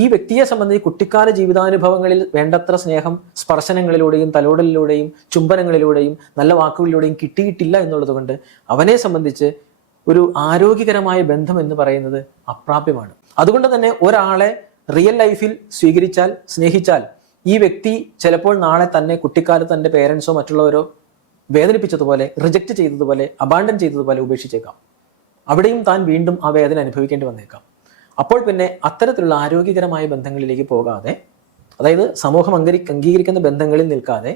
ഈ വ്യക്തിയെ സംബന്ധിച്ച് കുട്ടിക്കാല ജീവിതാനുഭവങ്ങളിൽ വേണ്ടത്ര സ്നേഹം സ്പർശനങ്ങളിലൂടെയും തലോടലിലൂടെയും ചുംബനങ്ങളിലൂടെയും നല്ല വാക്കുകളിലൂടെയും കിട്ടിയിട്ടില്ല എന്നുള്ളത് കൊണ്ട് അവനെ സംബന്ധിച്ച് ഒരു ആരോഗ്യകരമായ ബന്ധം എന്ന് പറയുന്നത് അപ്രാപ്യമാണ്. അതുകൊണ്ട് തന്നെ ഒരാളെ റിയൽ ലൈഫിൽ സ്വീകരിച്ചാൽ, സ്നേഹിച്ചാൽ, ഈ വ്യക്തി ചിലപ്പോൾ നാളെ തന്നെ കുട്ടിക്കാലത്ത് തൻ്റെ പേരൻസോ മറ്റുള്ളവരോ വേദനിപ്പിച്ചതുപോലെ, റിജക്റ്റ് ചെയ്തതുപോലെ, അബാൻഡൻ ചെയ്തതുപോലെ ഉപേക്ഷിച്ചേക്കാം. അവിടെയും താൻ വീണ്ടും ആ വേദന അനുഭവിക്കേണ്ടി വന്നേക്കാം. അപ്പോൾ പിന്നെ അത്തരത്തിലുള്ള ആരോഗ്യകരമായ ബന്ധങ്ങളിലേക്ക് പോകാതെ, അതായത് സമൂഹം അംഗീകരിക്കുന്ന ബന്ധങ്ങളിൽ നിൽക്കാതെ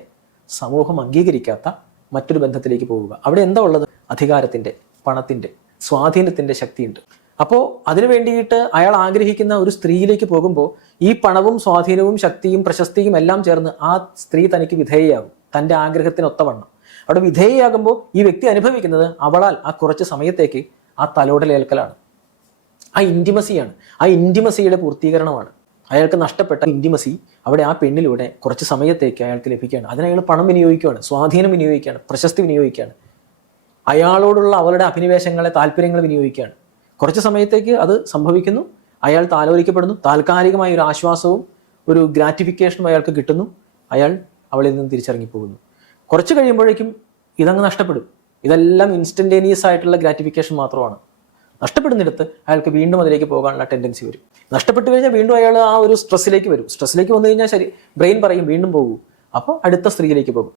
സമൂഹം അംഗീകരിക്കാത്ത മറ്റൊരു ബന്ധത്തിലേക്ക് പോവുക. അവിടെ എന്താ ഉള്ളത്? അധികാരത്തിൻ്റെ, പണത്തിൻ്റെ, സ്വാധീനത്തിൻ്റെ ശക്തിയുണ്ട്. അപ്പോൾ അതിനു വേണ്ടിയിട്ട് അയാൾ ആഗ്രഹിക്കുന്ന ഒരു സ്ത്രീയിലേക്ക് പോകുമ്പോൾ ഈ പണവും സ്വാധീനവും ശക്തിയും പ്രശസ്തിയും എല്ലാം ചേർന്ന് ആ സ്ത്രീ തനിക്ക് വിധേയയാകും, തൻ്റെ ആഗ്രഹത്തിനൊത്തവണ്ണം. അവിടെ വിധേയയാകുമ്പോൾ ഈ വ്യക്തി അനുഭവിക്കുന്നത് അവളാൽ ആ കുറച്ച് സമയത്തേക്ക് ആ തലോടലേൽക്കലാണ്, ആ ഇൻറ്റിമസിയാണ്. ആ ഇൻറ്റിമസിയുടെ പൂർത്തീകരണമാണ്. അയാൾക്ക് നഷ്ടപ്പെട്ട ഇൻറ്റിമസി അവിടെ ആ പെണ്ണിലൂടെ കുറച്ച് സമയത്തേക്ക് അയാൾക്ക് ലഭിക്കുകയാണ്. അതിനയാൾ പണം വിനിയോഗിക്കുകയാണ്, സ്വാധീനം വിനിയോഗിക്കുകയാണ്, പ്രശസ്തി വിനിയോഗിക്കുകയാണ്, അയാളോടുള്ള അവളുടെ അഭിനിവേശങ്ങളെ, താല്പര്യങ്ങൾ വിനിയോഗിക്കുകയാണ്. കുറച്ച് സമയത്തേക്ക് അത് സംഭവിക്കുന്നു, അയാൾ താലോലിക്കപ്പെടുന്നു, താൽക്കാലികമായ ഒരു ആശ്വാസവും ഒരു ഗ്രാറ്റിഫിക്കേഷനും അയാൾക്ക് കിട്ടുന്നു, അയാൾ അവളിൽ നിന്ന് തിരിച്ചിറങ്ങിപ്പോകുന്നു. കുറച്ച് കഴിയുമ്പോഴേക്കും ഇതങ്ങ് നഷ്ടപ്പെടും. ഇതെല്ലാം ഇൻസ്റ്റന്റേനിയസ് ആയിട്ടുള്ള ഗ്രാറ്റിഫിക്കേഷൻ മാത്രമാണ്. നഷ്ടപ്പെടുന്നിടത്ത് അയാൾക്ക് വീണ്ടും അതിലേക്ക് പോകാനുള്ള ടെൻഡൻസി വരും. നഷ്ടപ്പെട്ടു കഴിഞ്ഞാൽ വീണ്ടും അയാൾ ആ ഒരു സ്ട്രെസ്സിലേക്ക് വരും. സ്ട്രെസ്സിലേക്ക് വന്നു കഴിഞ്ഞാൽ ശരി, ബ്രെയിൻ പറയും വീണ്ടും പോകൂ, അപ്പോൾ അടുത്ത സ്ത്രീയിലേക്ക് പോകും.